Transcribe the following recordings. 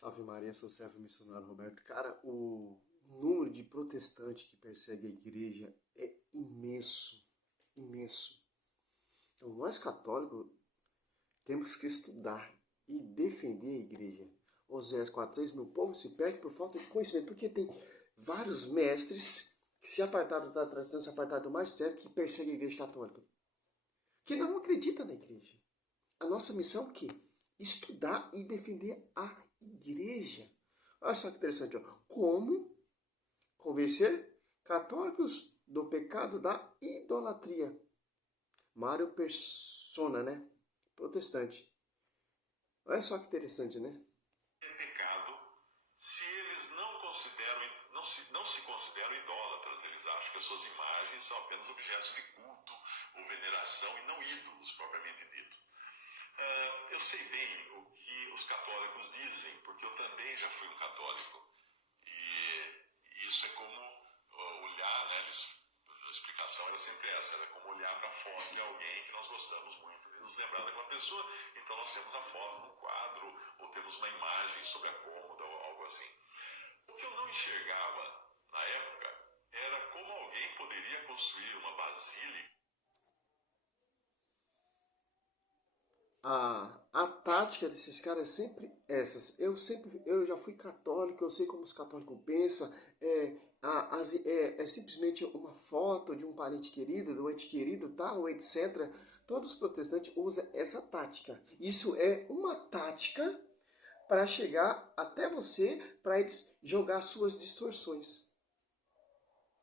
Salve Maria, sou o servo missionário Roberto. Cara, o número de protestantes que persegue a igreja é imenso, imenso. Então, nós católicos temos que estudar e defender a igreja. Oséias 4,6, meu povo se perde por falta de conhecimento, porque tem vários mestres que se apartaram da tradição, se apartaram do magistério, que perseguem a igreja católica, que não acredita na igreja. A nossa missão é o quê? Estudar e defender a igreja. Olha só que interessante, ó. Como convencer católicos do pecado da idolatria. Mário Persona, né? Protestante. Olha só que interessante, né? É pecado se eles não se consideram idólatras. Eles acham que as suas imagens são apenas objetos de culto ou veneração e não ídolos propriamente dito. Eu sei bem o que os católicos dizem, porque eu também já fui um católico. E isso é como olhar, né? A explicação era sempre essa, era como olhar para a foto de alguém que nós gostamos muito de nos lembrar daquela pessoa. Então nós temos a foto num quadro, ou temos uma imagem sobre a cômoda, ou algo assim. O que eu não enxergava na época era como alguém poderia construir uma basílica. A tática desses caras é sempre essas. Eu já fui católico, eu sei como os católicos pensam. É simplesmente uma foto de um parente querido, do ente querido, tal, etc. Todos os protestantes usam essa tática. Isso é uma tática para chegar até você, para eles jogar suas distorções.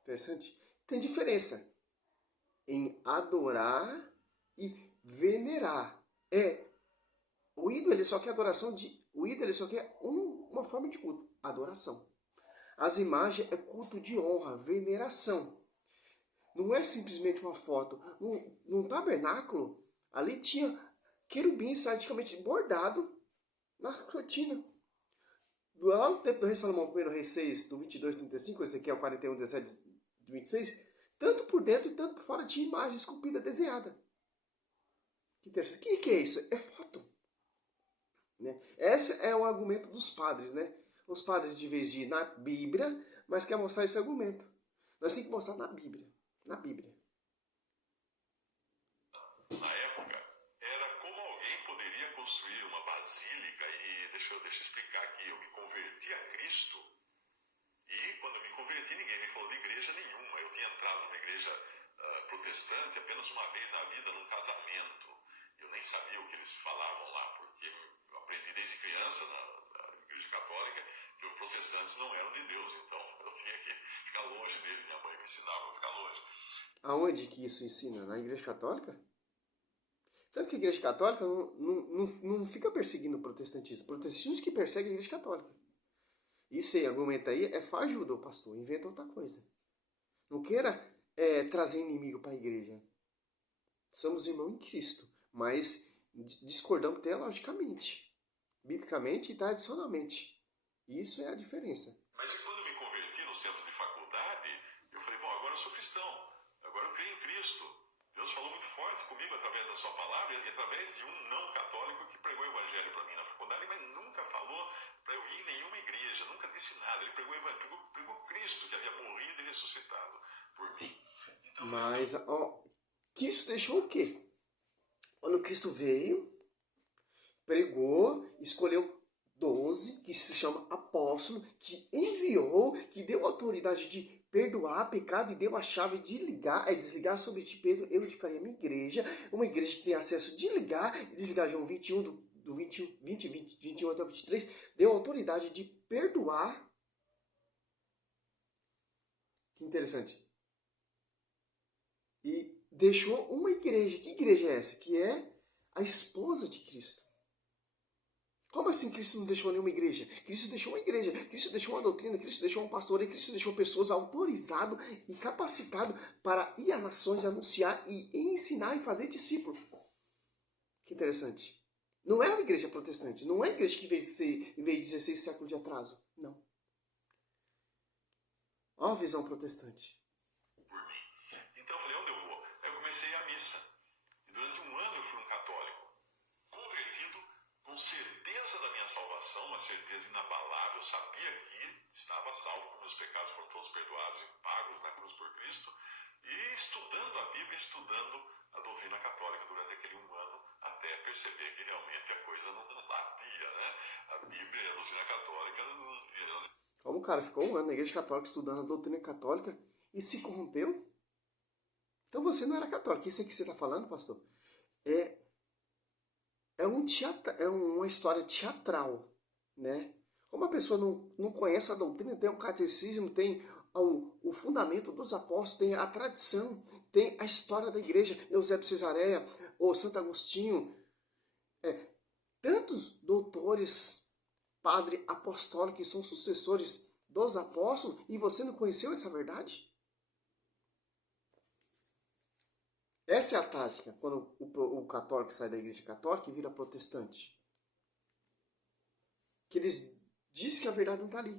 Interessante? Tem diferença em adorar e venerar. O ídolo ele só quer adoração o ídolo ele só quer uma forma de culto, adoração. As imagens é culto de honra, veneração. Não é simplesmente uma foto. Num tabernáculo, ali tinha querubins praticamente bordado na cortina. Lá no tempo do rei Salomão, 1 Rei 6, do 22, 35, Ezequiel 41, 17, 26, tanto por dentro e tanto por fora tinha imagem esculpida, desenhada. Que interessante. O que é isso? É foto. Né? Esse é o argumento dos padres, né? Os padres, de vez de ir na Bíblia, mas quer mostrar esse argumento. Nós temos que mostrar na Bíblia. Na Bíblia. Na época, era como alguém poderia construir uma basílica, e deixa eu explicar aqui, eu me converti a Cristo, e quando eu me converti, ninguém me falou de igreja nenhuma. Eu tinha entrado numa igreja protestante apenas uma vez na vida, num casamento. Eu nem sabia o que eles falavam lá, porque eu aprendi desde criança na igreja católica que os protestantes não eram de Deus, então eu tinha que ficar longe dele, minha mãe me ensinava a ficar longe. Aonde que isso ensina? Na igreja católica? Tanto que a igreja católica não fica perseguindo o protestantismo. O protestantismo que persegue a igreja católica. Isso aí, argumenta aí, é fajuda o pastor, inventa outra coisa. Não queira trazer inimigo para a igreja. Somos irmãos em Cristo, mas discordamos teologicamente, biblicamente e tradicionalmente. Isso é a diferença. Mas quando eu me converti no centro de faculdade, eu falei, bom, agora eu sou cristão, agora eu creio em Cristo. Deus falou muito forte comigo através da sua palavra e através de um não católico que pregou o evangelho para mim na faculdade, mas nunca falou para eu ir em nenhuma igreja, nunca disse nada. Ele pregou o evangelho, pregou Cristo que havia morrido e ressuscitado por mim. Então, mas, ó, Cristo deixou o quê? Quando Cristo veio, pregou, escolheu 12, que se chama apóstolo, que enviou, que deu autoridade de perdoar pecado e deu a chave de ligar, desligar sobre ti, Pedro, eu edificaria minha igreja, uma igreja que tem acesso de ligar e desligar. João 21, do 21 até o 23, deu autoridade de perdoar. Que interessante. E deixou uma igreja. Que igreja é essa? Que é a esposa de Cristo. Como assim Cristo não deixou nenhuma igreja? Cristo deixou uma igreja, Cristo deixou uma doutrina, Cristo deixou um pastor, e Cristo deixou pessoas autorizadas e capacitadas para ir às nações, anunciar e ensinar e fazer discípulos. Que interessante. Não é uma igreja protestante, não é a igreja que veio 16 séculos de atraso. Não. Olha a visão protestante. Por mim. Então eu falei, onde eu vou? Aí eu comecei a missa. E durante um ano eu fui um católico, convertido com certeza da minha salvação, uma certeza inabalável, sabia que estava salvo, que meus pecados foram todos perdoados e pagos na cruz por Cristo, e estudando a Bíblia, estudando a doutrina católica durante aquele 1 ano, até perceber que realmente a coisa não batia, né? A Bíblia e a doutrina católica... Como o cara ficou 1 ano na igreja católica estudando a doutrina católica e se corrompeu? Então você não era católico. Isso aí que você está falando, pastor, é uma história teatral, né? Como a pessoa não conhece a doutrina, tem o catecismo, tem o fundamento dos apóstolos, tem a tradição, tem a história da igreja, Eusébio de Cesareia, ou Santo Agostinho, tantos doutores, padre apostólico que são sucessores dos apóstolos, e você não conheceu essa verdade? Essa é a tática, quando o católico sai da igreja católica e vira protestante. Que eles dizem que a verdade não está ali.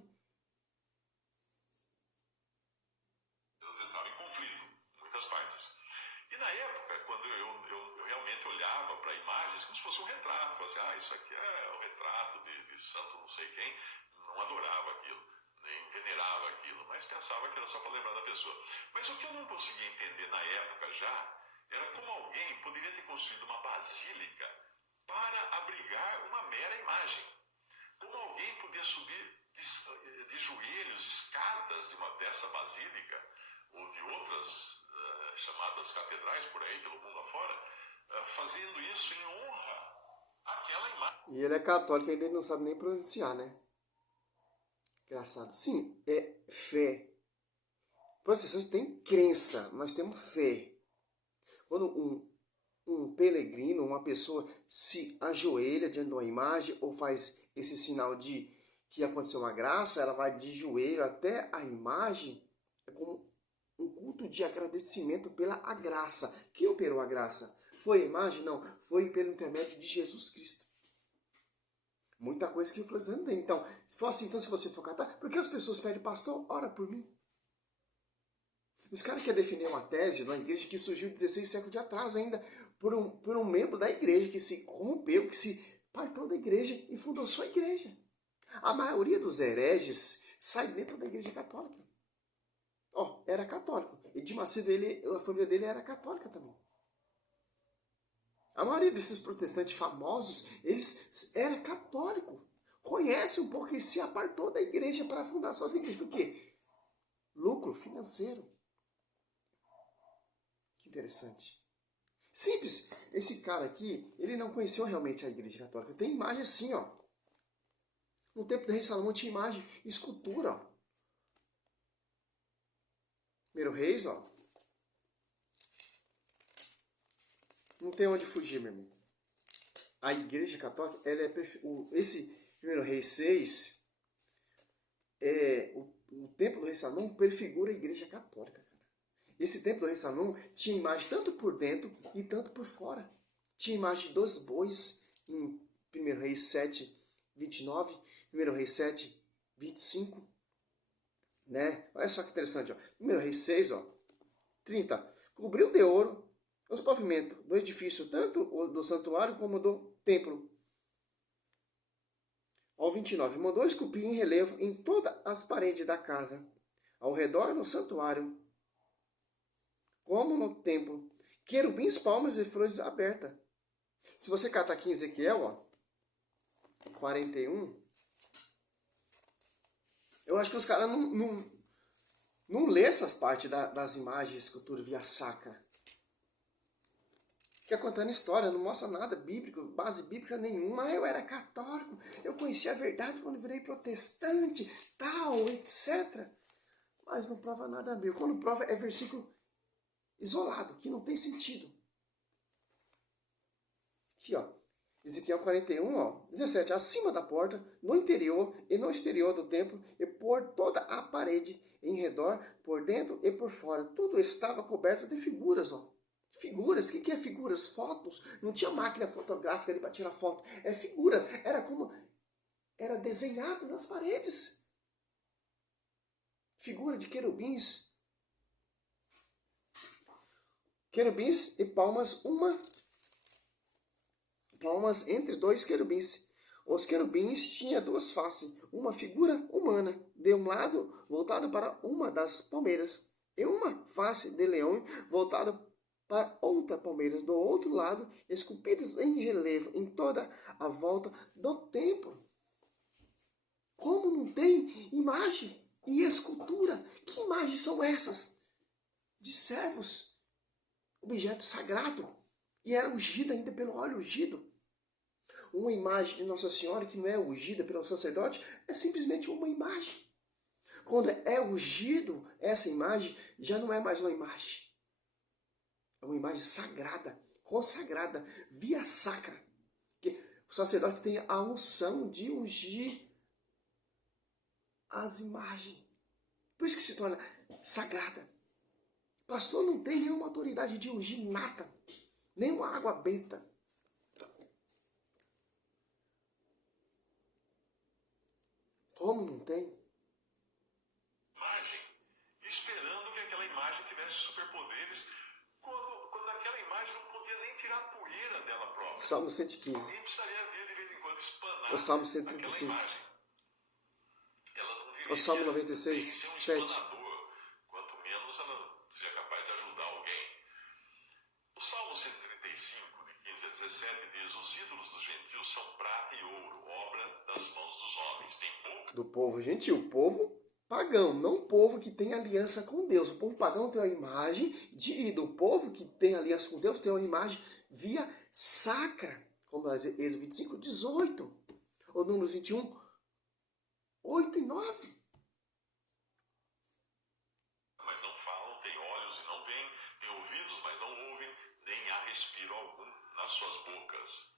Eles entraram em conflito, em muitas partes. E na época, quando eu realmente olhava para imagens, como se fosse um retrato, falava assim, isso aqui é o retrato de santo não sei quem, não adorava aquilo, nem venerava aquilo, mas pensava que era só para lembrar da pessoa. Mas o que eu não conseguia entender na época já, era como alguém poderia ter construído uma basílica para abrigar uma mera imagem. Como alguém podia subir de joelhos, escadas dessa basílica, ou de outras chamadas catedrais por aí, pelo mundo afora, fazendo isso em honra àquela imagem. E ele é católico e ainda não sabe nem pronunciar, né? Engraçado. Sim, é fé. Protestantes tem crença, nós temos fé. Quando um peregrino, uma pessoa se ajoelha diante de uma imagem ou faz esse sinal de que aconteceu uma graça, ela vai de joelho até a imagem, é como um culto de agradecimento pela a graça. Quem operou a graça? Foi a imagem? Não, foi pelo intermédio de Jesus Cristo. Muita coisa que o protestante não tem. Então, se você for catar, por que as pessoas pedem, pastor, ora por mim? Os caras querem defender uma tese de uma igreja que surgiu 16 séculos de atrás ainda, por um membro da igreja que se corrompeu, que se partou da igreja e fundou sua igreja. A maioria dos hereges sai dentro da igreja católica. Era católico. E de Macedo, a família dele era católica também. A maioria desses protestantes famosos, eles eram católicos. Conhece um pouco e se apartou da igreja para fundar suas igrejas. Por quê? Lucro financeiro. Que interessante. Simples. Esse cara aqui, ele não conheceu realmente a igreja católica. Tem imagem assim, ó. No tempo do rei Salomão tinha imagem, escultura, ó. Primeiro Reis, ó. Não tem onde fugir, meu irmão. A igreja católica, ela é esse Primeiro Reis 6, o templo do rei Salomão prefigura a igreja católica. Esse templo do rei Salomão tinha imagem tanto por dentro e tanto por fora. Tinha imagem de 2 bois em 1 Reis 7, 29, 1 Reis 7, 25. Né? Olha só que interessante. 1 Reis 6, 30. Cobriu de ouro os pavimentos do edifício, tanto do santuário como do templo. Ao 29. Mandou esculpir em relevo em todas as paredes da casa, ao redor no santuário, como no templo, querubins, palmas e flores abertas. Se você catar aqui em Ezequiel, 41, eu acho que os caras não lê essas partes das imagens de escultura via sacra. Fica contando história, não mostra nada bíblico, base bíblica nenhuma. Eu era católico, eu conhecia a verdade quando virei protestante, tal, etc. Mas não prova nada bíblico. Quando prova é versículo isolado, que não tem sentido. Aqui, Ezequiel 41, 17. Acima da porta, no interior e no exterior do templo, e por toda a parede, em redor, por dentro e por fora, tudo estava coberto de figuras, Figuras, o que é figuras? Fotos. Não tinha máquina fotográfica ali para tirar foto. É figuras. Era desenhado nas paredes. Figura de querubins. Querubins e palmas entre 2 querubins. Os querubins tinham duas faces, uma figura humana, de um lado voltado para uma das palmeiras, e uma face de leão voltada para outra palmeira, do outro lado, esculpidas em relevo em toda a volta do templo. Como não tem imagem e escultura? Que imagens são essas? De servos, objeto sagrado, e era ungida ainda pelo óleo ungido. Uma imagem de Nossa Senhora que não é ungida pelo sacerdote é simplesmente uma imagem. Quando é ungido, essa imagem já não é mais uma imagem. É uma imagem sagrada, consagrada, via sacra. Que o sacerdote tem a unção de ungir as imagens. Por isso que se torna sagrada. O pastor não tem nenhuma autoridade de ungir nada, nem uma água benta. Como não tem? Imagem, esperando que aquela imagem tivesse superpoderes, quando aquela imagem não podia nem tirar a poeira dela própria. Salmo 115. Alguém precisaria ver de vez em quando espanar O Salmo aquela 135. imagem. Ela não viria O Salmo 96, ser um 7. espanador, quanto menos ela seria capaz de ajudar alguém. O Salmo 135, de 15 a 17, diz: os ídolos dos gentios são prata e ouro, obra das mãos dos homens. Tem pouco Do povo gentil, povo pagão, não o povo que tem aliança com Deus. O povo pagão tem uma imagem de ídolo. O povo que tem aliança com Deus tem uma imagem via sacra, como Êxodo 25, 18. Ou Números 21, 8 e 9. mas não falam, têm olhos e não veem, têm ouvidos, mas não ouvem, nem há respiro algum nas suas bocas.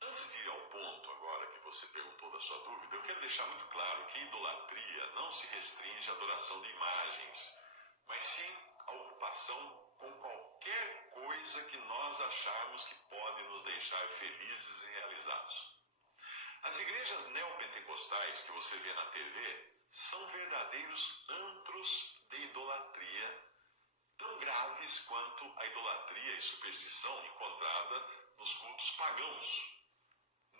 Antes de ir ao ponto agora que você perguntou da sua dúvida, eu quero deixar muito claro que idolatria não se restringe à adoração de imagens, mas sim à ocupação com qualquer coisa que nós acharmos que pode nos deixar felizes e realizados. As igrejas neopentecostais que você vê na TV são verdadeiros antros de idolatria, tão graves quanto a idolatria e superstição encontrada nos cultos pagãos.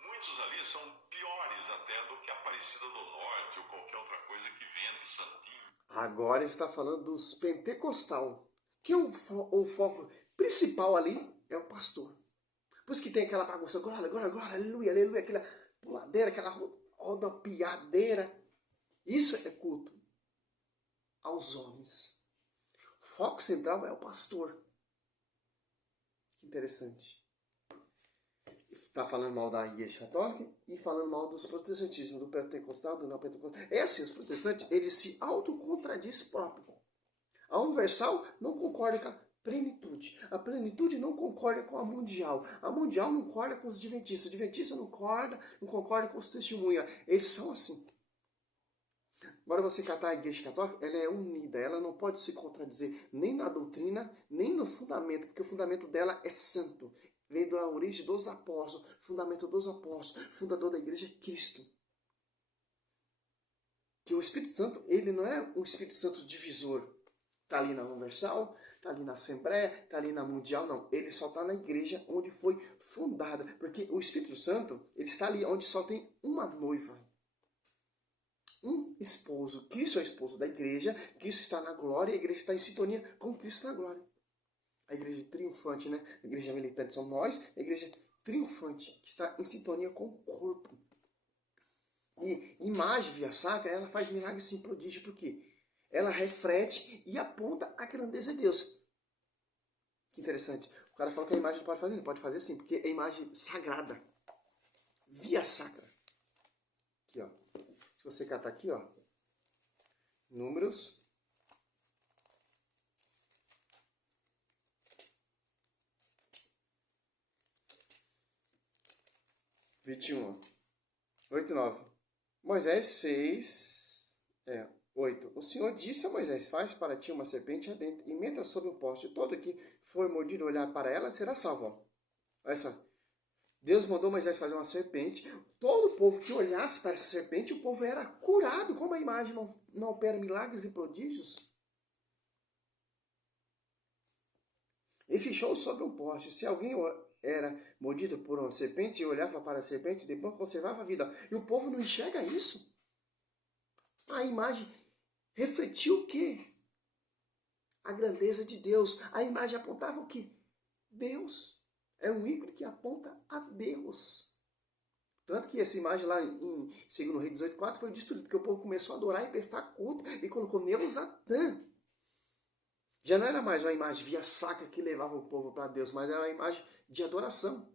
Muitos ali são piores até do que a Aparecida do Norte ou qualquer outra coisa que vende santinho. Agora está falando dos pentecostal, que o foco principal ali é o pastor. Por isso que tem aquela bagunça, glória, glória, glória, aleluia, aleluia, aquela puladeira, aquela rodopiadeira. Isso é culto aos homens. O foco central é o pastor. Interessante. Está falando mal da igreja católica e falando mal dos protestantismos, do pentecostal, do não pentecostal. É assim, os protestantes, eles se autocontradizem próprio. A universal não concorda com a plenitude. A plenitude não concorda com a mundial. A mundial não concorda com os adventistas. O adventista não concorda com os testemunhas. Eles são assim. Agora você catar a igreja católica, ela é unida. Ela não pode se contradizer nem na doutrina, nem no fundamento, porque o fundamento dela é santo. Vem da origem dos apóstolos, fundamento dos apóstolos, fundador da igreja é Cristo. Que o Espírito Santo, ele não é um Espírito Santo divisor. Está ali na universal, está ali na Assembleia, está ali na mundial, não. Ele só está na igreja onde foi fundada. Porque o Espírito Santo, ele está ali onde só tem uma noiva. Um esposo. Cristo é o esposo da igreja, Cristo está na glória, a igreja está em sintonia com Cristo na glória. A igreja triunfante, né? A igreja militante somos nós, a igreja triunfante, que está em sintonia com o corpo. E imagem via sacra, ela faz milagres sem prodígio, por quê? Ela reflete e aponta a grandeza de Deus. Que interessante. O cara fala que a imagem não pode fazer, não pode fazer sim, porque é imagem sagrada. Via sacra. Aqui, ó. Se você catar aqui, ó. Números 21, 8 e 9. Moisés fez... 8. O Senhor disse a Moisés, faz para ti uma serpente ardente e meta sobre o poste. Todo que for mordido olhar para ela será salvo. Olha só. Deus mandou Moisés fazer uma serpente. Todo o povo que olhasse para essa serpente, o povo era curado. Como a imagem não opera milagres e prodígios? E fechou sobre um poste. Se alguém era mordido por uma serpente e olhava para a serpente e depois conservava a vida. E o povo não enxerga isso. A imagem refletiu o quê? A grandeza de Deus. A imagem apontava o quê? Deus. É um ícone que aponta a Deus. Tanto que essa imagem lá em 2 Reis 18:4 foi destruída, porque o povo começou a adorar e prestar culto e colocou Neusatã. Já não era mais uma imagem via sacra que levava o povo para Deus, mas era uma imagem de adoração.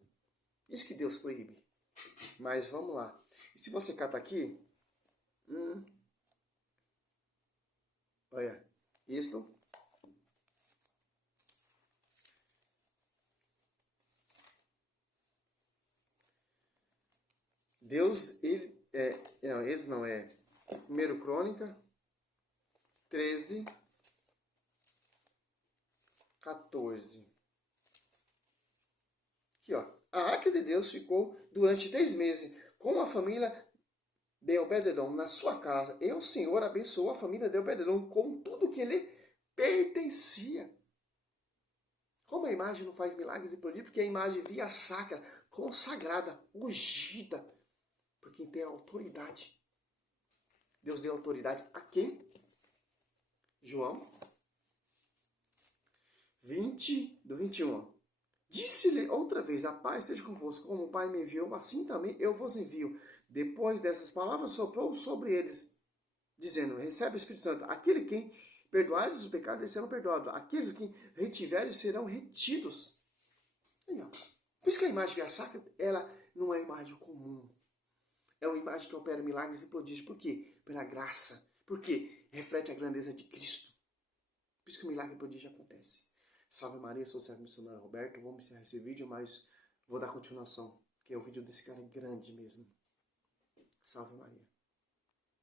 Isso que Deus proíbe. Mas vamos lá. E se você cata aqui, olha, isto Deus, eles não é 1 Crônica 13, 14. Aqui, ó. A arca de Deus ficou durante 3 meses com a família de Obed-edom na sua casa. E o Senhor abençoou a família de Obed-edom com tudo que lhe pertencia. Como a imagem não faz milagres e prodígios? Porque a imagem via sacra, consagrada, ungida, por quem tem autoridade. Deus deu autoridade a quem? João 20, do 21. Disse-lhe outra vez, a paz esteja convosco, como o Pai me enviou, assim também eu vos envio. Depois dessas palavras, soprou sobre eles, dizendo, recebe o Espírito Santo. Aquele quem perdoares os pecados, eles serão perdoados. Aqueles que retiverem serão retidos. Aí, ó. Por isso que a imagem via sacra, ela não é imagem comum. É uma imagem que opera milagres e prodígios. Por quê? Pela graça. Por quê? Reflete a grandeza de Cristo. Por isso que o milagre e prodígio acontece. Salve Maria, eu sou o servo missionário Roberto. Vamos encerrar esse vídeo, mas vou dar continuação. Porque o vídeo desse cara é grande mesmo. Salve Maria.